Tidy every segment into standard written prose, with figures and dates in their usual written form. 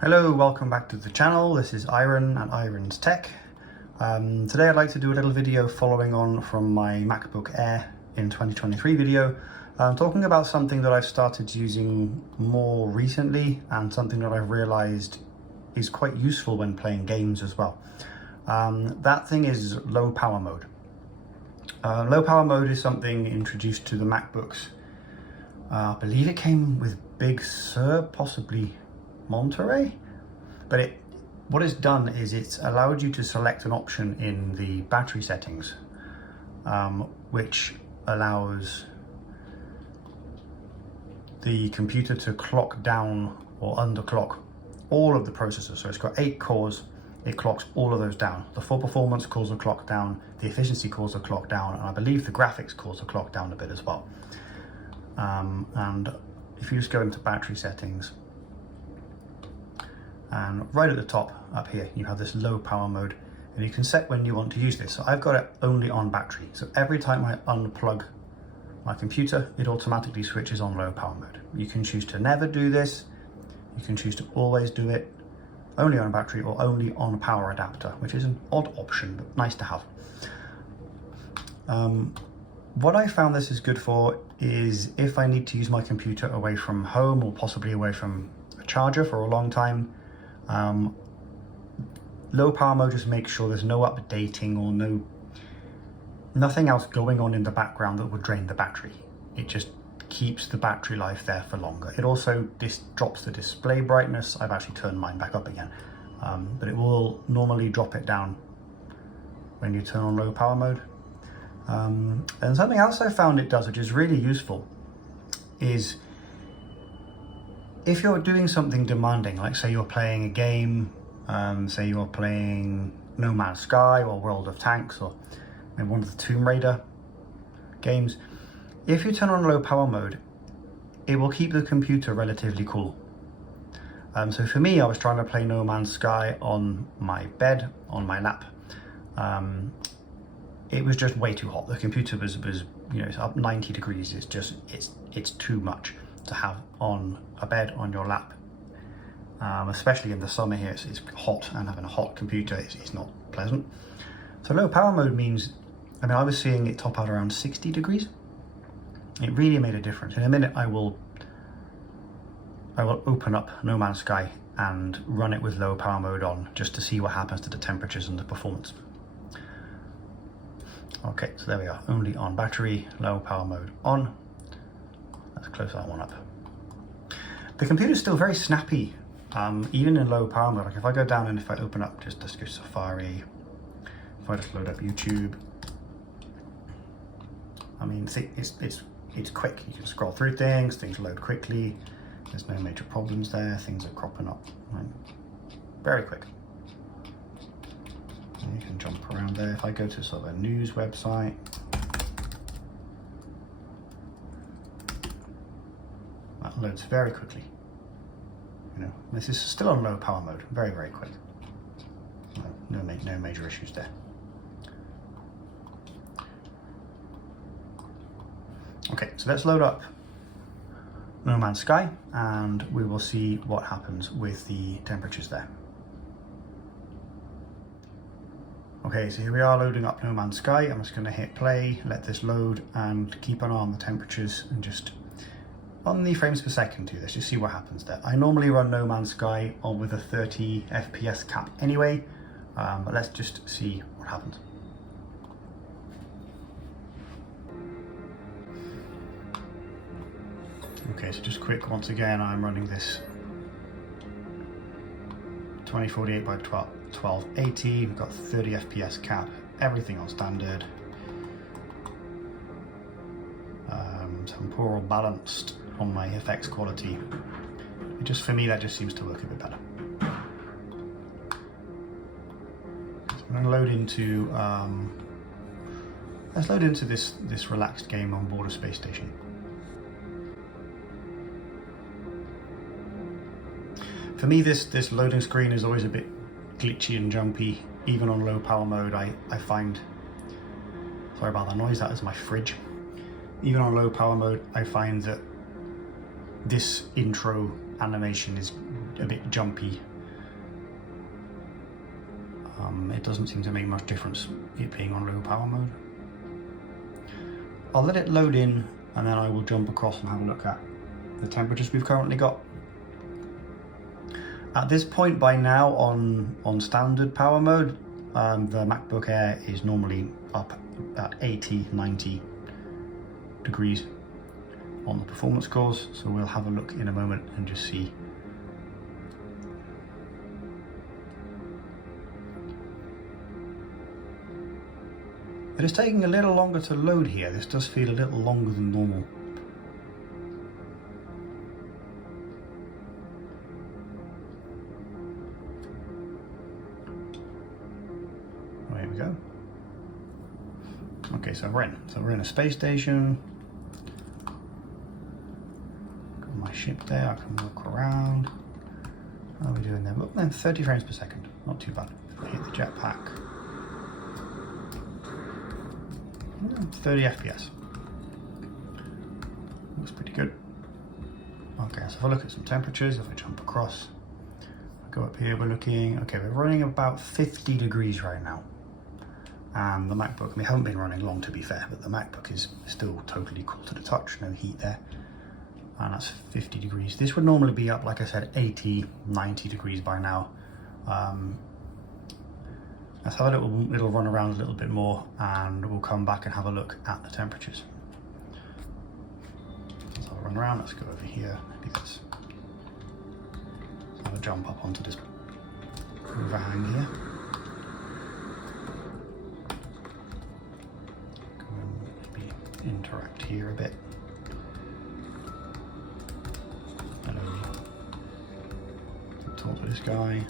Hello, welcome back to the channel. This is Iron at Iron's Tech. Today I'd like to do a little video following on from my MacBook Air in 2023 video, talking about something that I've started using more recently and something that I've realized is quite useful when playing games as well. That thing is low power mode. Low power mode is something introduced to the MacBooks. I believe it came with Big Sur, possibly Monterey, but what it's done is it's allowed you to select an option in the battery settings, which allows the computer to clock down or underclock all of the processors. So it's got 8 cores, it clocks all of those down. The full performance cores are clocked down, the efficiency cores are clocked down, and I believe the graphics cores are clocked down a bit as well. And if you just go into battery settings, and right at the top up here you have this low power mode, and you can set when you want to use this. So I've got it only on battery, so every time I unplug my computer it automatically switches on low power mode. You can choose to never do this, you can choose to always do it only on battery or only on power adapter, which is an odd option but nice to have. What I found this is good for is if I need to use my computer away from home or possibly away from a charger for a long time. Low power mode just makes sure there's no updating or nothing else going on in the background that would drain the battery. It just keeps the battery life there for longer. It also drops the display brightness. I've actually turned mine back up again, but it will normally drop it down when you turn on low power mode. And something else I found it does, which is really useful, is if you're doing something demanding, like say you're playing a game, say you're playing No Man's Sky or World of Tanks or maybe one of the Tomb Raider games, if you turn on low power mode, it will keep the computer relatively cool. So for me, I was trying to play No Man's Sky on my bed, on my lap. It was just way too hot. The computer was it's up 90 degrees. It's too much to have on a bed on your lap, especially in the summer here. It's hot, and having a hot computer is not pleasant. So low power mode means, I was seeing it top out around 60 degrees. It really made a difference. In a minute I will open up No Man's Sky and run it with low power mode on just to see what happens to the temperatures and the performance. Okay, so there we are, only on battery, low power mode on. Let's close that one up. The computer's still very snappy, even in low power mode. Like if I go down and if I open up, just let's go Safari, if I just load up YouTube, see, it's quick. You can scroll through things load quickly. There's no major problems there. Things are cropping up, right? Very quick. And you can jump around there. If I go to sort of a news website, that loads very quickly. This is still on low power mode, very, very quick. No major issues there. Okay, so let's load up No Man's Sky and we will see what happens with the temperatures there. Okay, so here we are loading up No Man's Sky. I'm just going to hit play, let this load, and keep an eye on the temperatures and just on the frames per second do this, just see what happens there. I normally run No Man's Sky on with a 30 FPS cap anyway, but let's just see what happens. Okay, so just quick, once again, I'm running this 2048 by 1280, we've got 30 FPS cap, everything on standard. Temporal balanced on my FX quality. For me, that just seems to work a bit better. So I'm going to load into, let's load into this relaxed game on board a space station. For me, this loading screen is always a bit glitchy and jumpy, even on low power mode. I find, sorry about that noise, that is my fridge. Even on low power mode, I find that this intro animation is a bit jumpy It doesn't seem to make much difference it being on low power mode. I'll let it load in and then I will jump across and have a look at the temperatures we've currently got. At this point by now on standard power mode, the MacBook Air is normally up at 80, 90 degrees on the performance scores, so we'll have a look in a moment and just see. It is taking a little longer to load here. This does feel a little longer than normal. There we go. Okay, so we're in a space station. Got my ship there. I can walk around. How are we doing there? Oh, then 30 frames per second. Not too bad. Hit the jetpack. 30 FPS. Looks pretty good. Okay, so if I look at some temperatures, if I jump across, I go up here, we're looking, okay, we're running about 50 degrees right now. And the MacBook, we haven't been running long to be fair, but the MacBook is still totally cool to the touch, no heat there. And that's 50 degrees. This would normally be up, like I said, 80, 90 degrees by now. Let's have a little run around a little bit more and we'll come back and have a look at the temperatures. So I'll run around, let's go over here, maybe let's have a jump up onto this overhang here. Go and maybe interact here a bit. Hello. Talk to this guy.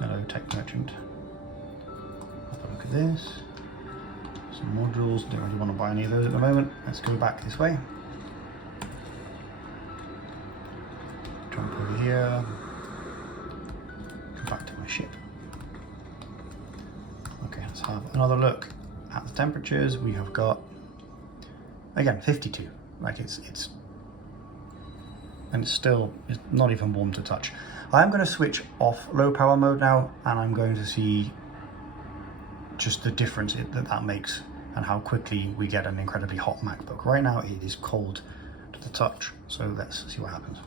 Hello, Tech Merchant. Have a look at this. Some modules, don't really want to buy any of those at the moment. Let's go back this way. Jump over here. Go back to my ship. Okay, let's have another look at the temperatures. We have got, again, 52. Like it's still, it's not even warm to touch. I'm going to switch off low power mode now and I'm going to see just the difference that makes and how quickly we get an incredibly hot MacBook. Right now it is cold to the touch, so let's see what happens.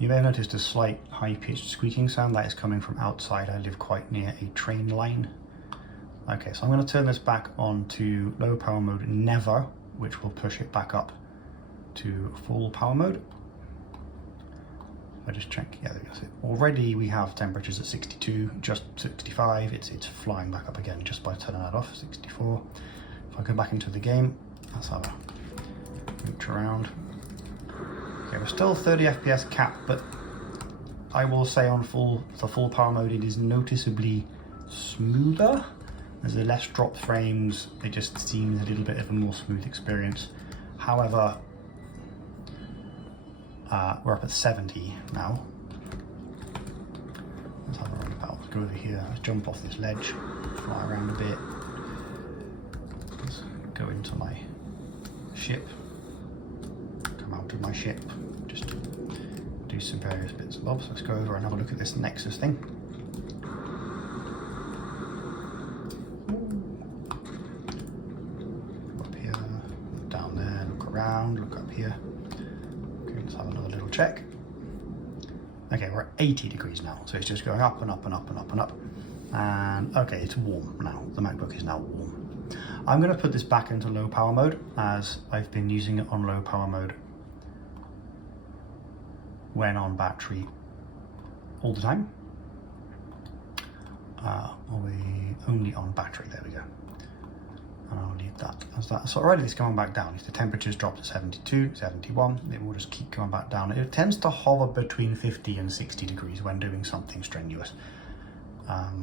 You may have noticed a slight high-pitched squeaking sound that is coming from outside. I live quite near a train line. Okay, so I'm going to turn this back on to low power mode never, which will push it back up to full power mode. I just check, yeah, that's it. Already we have temperatures at 62, just 65. It's flying back up again just by turning that off. 64. If I go back into the game, let's have a mooch around. Okay, we're still 30 FPS cap, but I will say on the full power mode it is noticeably smoother. There's less drop frames, it just seems a little bit of a more smooth experience. However, we're up at 70 now. Let's have a run about. Let's go over here, let's jump off this ledge, fly around a bit. Let's go into my ship, come out of my ship, just do some various bits and bobs. Let's go over and have a look at this Nexus thing. Look up here. Okay, let's have another little check. Okay, we're at 80 degrees now, so it's just going up and up and up and up and up. And okay, it's warm now. The MacBook is now warm. I'm going to put this back into low power mode as I've been using it on low power mode when on battery all the time. Are we only on battery? There we go. And I'll leave that as that. So already it's going back down. If the temperatures drop to 72, 71, it will just keep going back down. It tends to hover between 50 and 60 degrees when doing something strenuous.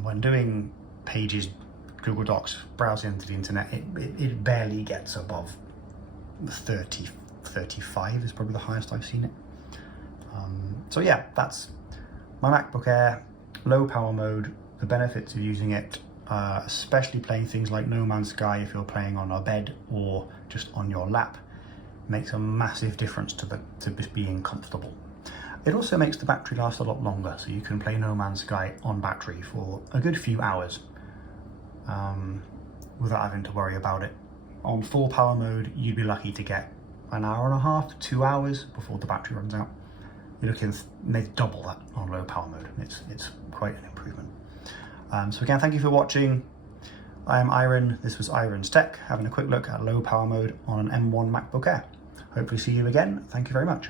When doing pages, Google Docs, browsing into the internet, it barely gets above 30, 35 is probably the highest I've seen it. So yeah, that's my MacBook Air, low power mode, the benefits of using it. Especially playing things like No Man's Sky if you're playing on a bed or just on your lap. makes a massive difference to just being comfortable. It also makes the battery last a lot longer, so you can play No Man's Sky on battery for a good few hours without having to worry about it. On full power mode, you'd be lucky to get an hour and a half, 2 hours before the battery runs out. You're looking maybe double that on low power mode. It's quite an improvement. So again, thank you for watching. I am Iron. This was Iron's Tech, having a quick look at low power mode on an M1 MacBook Air. Hopefully see you again. Thank you very much.